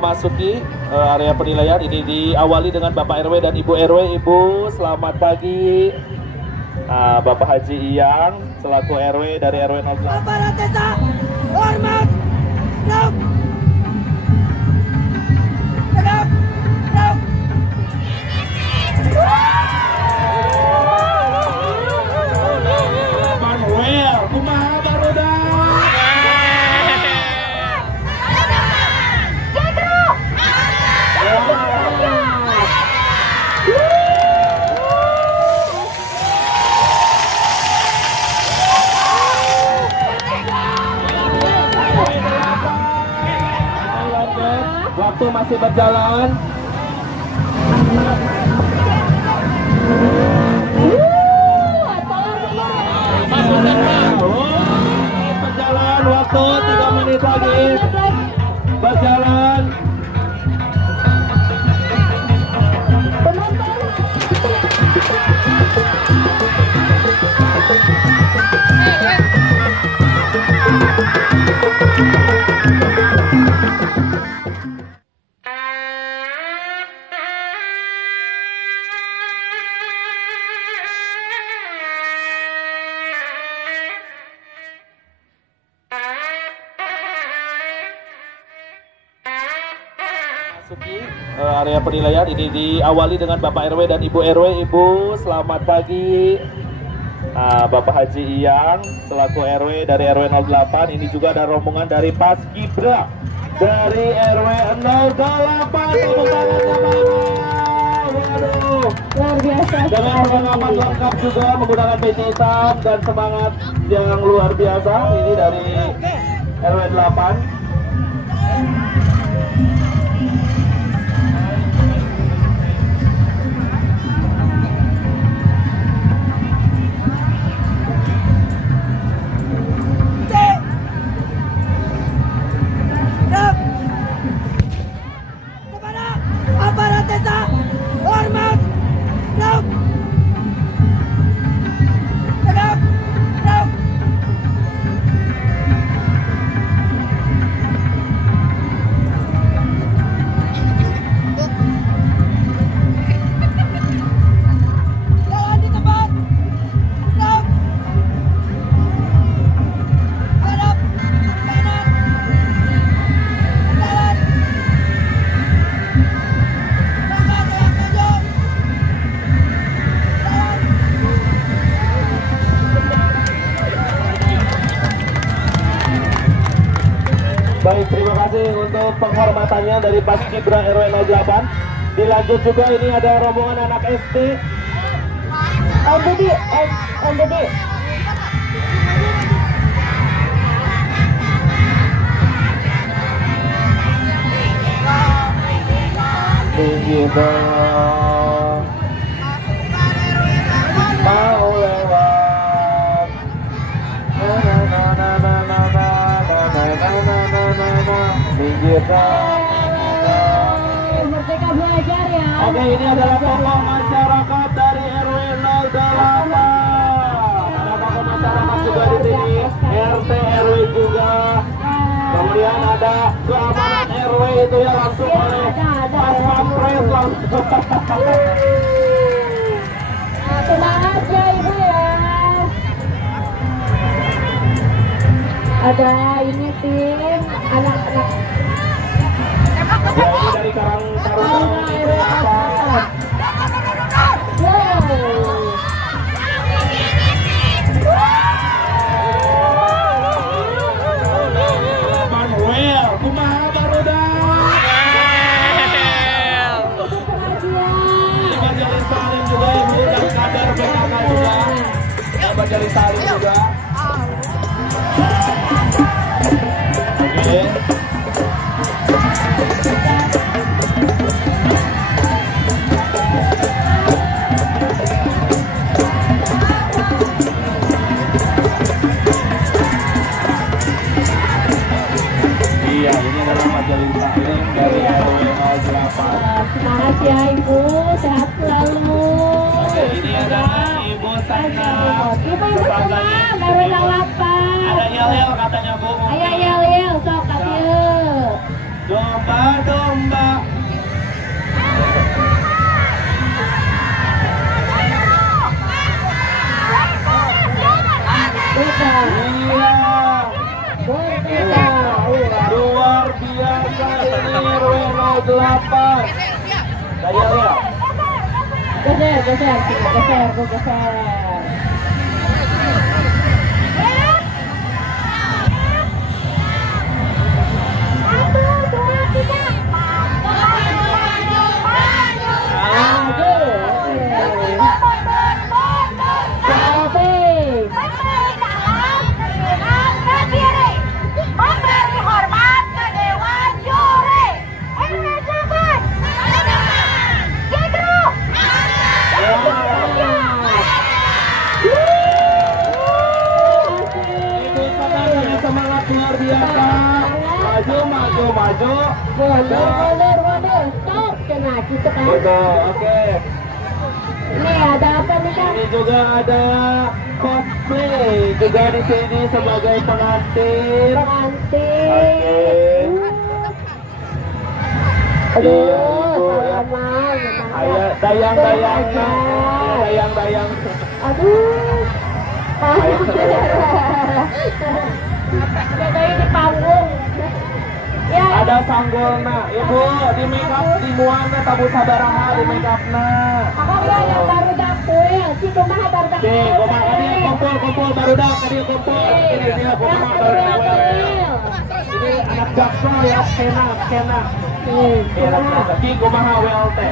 Masuki area penilaian ini diawali dengan Bapak RW dan Ibu RW. Ibu, selamat pagi. Bapak Haji Iyang selaku RW dari RW 08. Aparat desa, hormat, rok, tegap, rok. Manuel, kumaha barudak? Waktu masih berjalan. Berjalan waktu 3 menit lagi. Berjalan. Masuki area penilaian ini diawali dengan Bapak RW dan Ibu RW. Ibu, selamat pagi. Bapak Haji Iyang selaku RW dari RW 08. Ini juga ada rombongan dari Paskibra dari RW 08. Tepuk tangan. Waduh, Luar biasa. dengan pengamat lengkap juga menggunakan peci hitam dan semangat yang luar biasa. Ini dari RW 8. Aparat desa, hormat, rok, tegap, rok. Jalan di tempat, rok, hadap, kanan, jalan. Baik, terima kasih untuk penghormatannya dari Paskibra RW 08. Dilanjut juga ini ada rombongan anak SD. Om Didi. Tinggi dong, mau lewat. Tinggi dong. Merdeka belajar ya. Oke, ini adalah tokoh masyarakat dari RW 08. Ada tokoh masyarakat juga di sini, RT RW juga. Kemudian ada keamanan RW itu ya langsung oleh Mas Pampres langsung. Semangat ya Ibu ya. Ada ini tim anak-anak. Ya, ini dari Karang Taruna RW 8. Manuel, kumaha barudak? Majelis Salim juga Ibu dan kader PKK juga. Majelis Salim juga. Oke. Iya, ini adalah majelis taklim dari RW 08. Semangat ya Ibu, sehat selalu. Oke, ini adalah Ibu Sana. Ibu-ibu semua, RW 08. Ada yel-yel katanya Bu. Ayo yel sok atuh. Coba Aduh Mbak. Iya. Luar biasa ini RW 08. Tadi ya. Geser. Semangat luar biasa. Maju. Mundur. Stop. Kena gitu kan. Betul, oke. Ini ada apa nih Kak? Ini juga ada cosplay juga di sini sebagai pengantin. Pengantin. Aduh, memang. Ayo dayang-dayang. Aduh. Jagain di panggung. Ya. Ada sanggulna, Ibu di make up di muana tabu sabaraha di make upna. Aku yang baru dapur, si kumaha baru dapur. Oke, kumaha dia kumpul baru dak, dia kumpul. Ini dia kumpul baru dak. Ini anak jaksa ya, skena. Ki kumaha wel teh.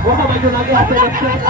Gua baju lagi hasil deket.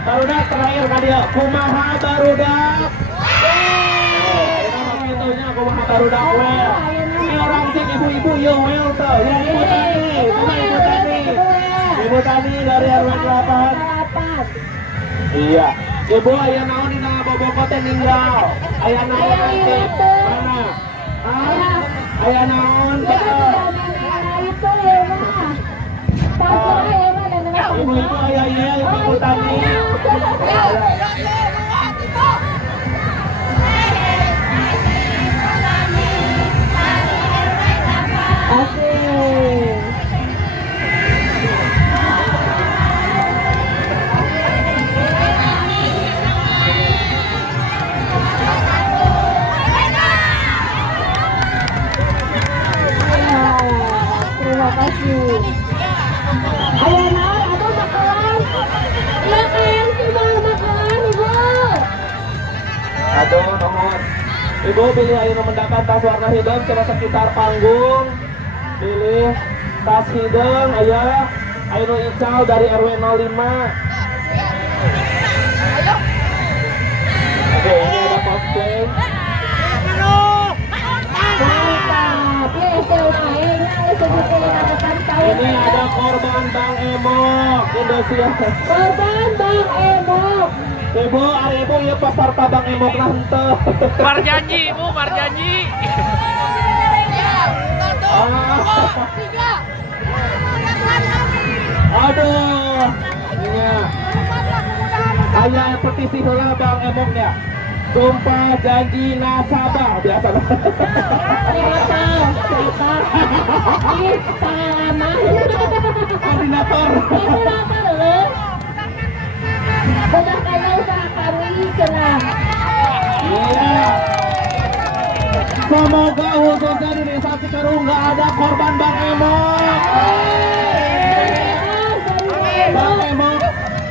Barudak terakhir kan dia. Kumaha barudak. Pintunya kumaha barudak wel. Ini orang cik ibu-ibu yo wel tuh. Ya Ibu Tani dari RW 8. Iya. Ibu aya naon dina bobogote ninggal. Aya naon nanti. Mana? Aya naon Ibu-ibu aya iya Ibu Tani. Terima kasih. Ayo naon, abang bakalan. Iya kan, si bang bakalan, Ibu. Aduh, nuhun. Ibu pilih ayo mendapat tas warna hidung coba sekitar panggung. Pilih tas hidung aya ayo Ical dari RW 05. Oke, ini ada cosplay. Ini ada korban Bang Emok Indonesia. Korban Bang Emok. Ibu, ibu ya peserta Bang Emok lah henteu. Marjanji, Ibu, marjanji. Aduh. Iya. Aya petisi heula Bang Emoknya. Sumpah janji nasabah biasa. Ini pengalaman. Koordinator. Udah kalau usaha kami cenah. Iya. Semoga khususnya di desa Cikerung nggak ada korban Bang Emok. Bang Emok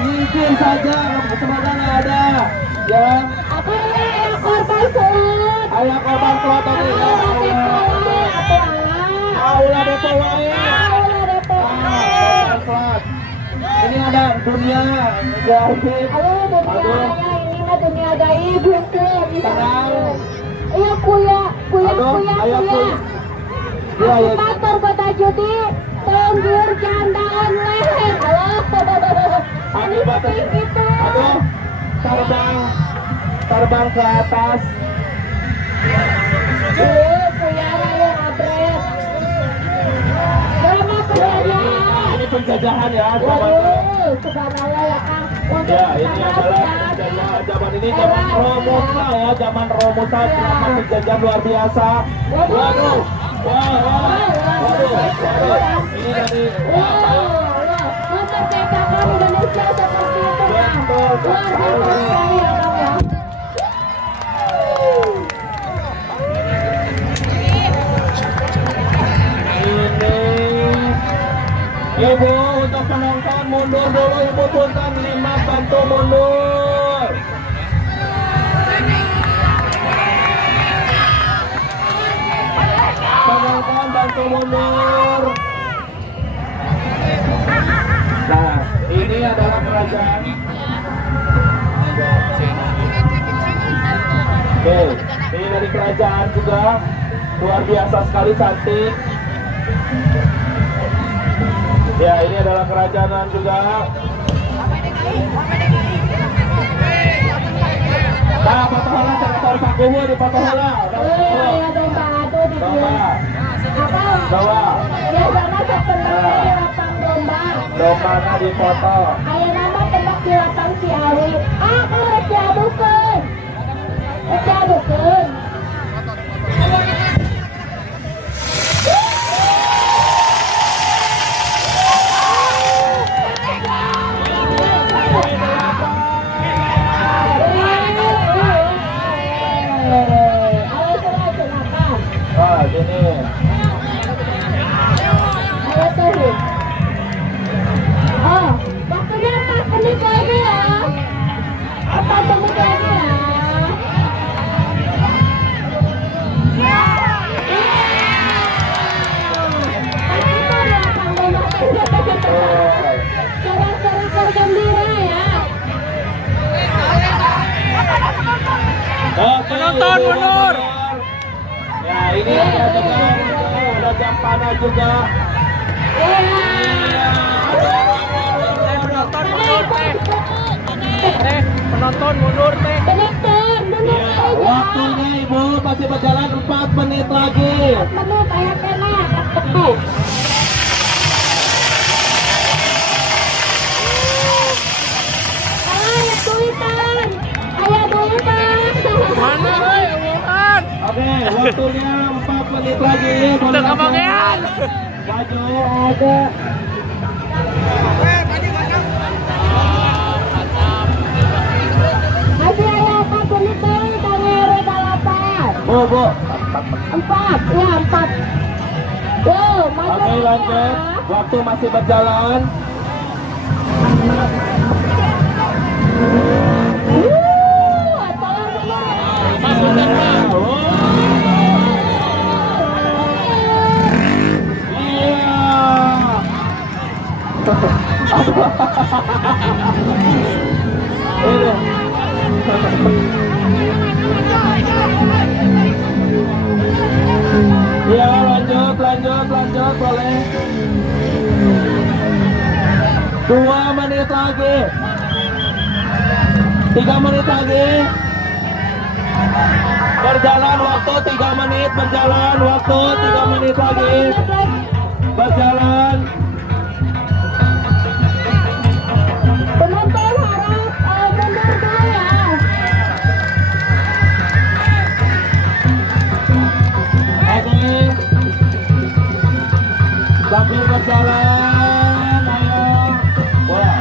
mungkin saja, semoga nggak ada. Ya. Aku ini korban suut. Ayah korban suut tadi. Aula depo wae. Ini ada dunia gaib. Halo dunia, ini mah dunia gaib itu bisa. Iya kuya. Aktivator kota judi, tonggir janda online. Halo. Aktivator. Aduh, terbang ke atas. Kuya raya abret. Drama penjajahan. Ini penjajahan ya. Waduh. subhanallah ya Kang. Untuk Ya, ini adalah zaman ini zaman Romusa ya, zaman Romusa selama penjajahan luar biasa. Waduh, waduh, ini dari memerdekakan Indonesia seperti itu Kang. Luar biasa sekali ya Kang ya. Ibu untuk penonton mundur dulu, Ibu punten 5 bantu mundur. Penonton bantu mundur. Nah, ini adalah kerajaan. Oke, ini dari kerajaan juga luar biasa sekali, cantik. Ya, ini adalah kerajaan juga. Nah, patohola senator Sakuhu di patohola. Ya domba aduh di dia. Apa? Bawa. Biasanya sebenarnya di lapang domba. Dombana di foto. Aya nama tembak di lapang Ciawi. Ah, kan rek diadukeun. Rek diadukeun. Ah, sini. Ayo tuh. Oh, waktunya menit lagi ya. 4 menit lagi ya. Seru-seru gembira ya. Oke, Penonton mundur. Ya, ini ada jam panah juga. Penonton mundur teh. Penonton mundur teh. Penonton, mundur Ya, aja. waktunya Ibu masih berjalan 4 menit lagi. Menit ayat kena. Tepu. Ayat duitan. Ayat duitan. Mana euy umuman? Oke, waktunya 4 menit lagi. Teu kabagean. Maju, ada. Masih ada 4 menit lagi dari RW 8. Bu. 4, ya 4. Yo, maju. Oke, lanjut. Waktu masih berjalan. Tolong semua. Ya, lanjut, boleh. 2 menit lagi. 3 menit lagi. Berjalan waktu 3 menit, berjalan waktu 3 menit lagi. Berjalan. Penonton harap mundur dulu ya. Oke. Sambil berjalan, ayo. Bola.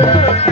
Thank you.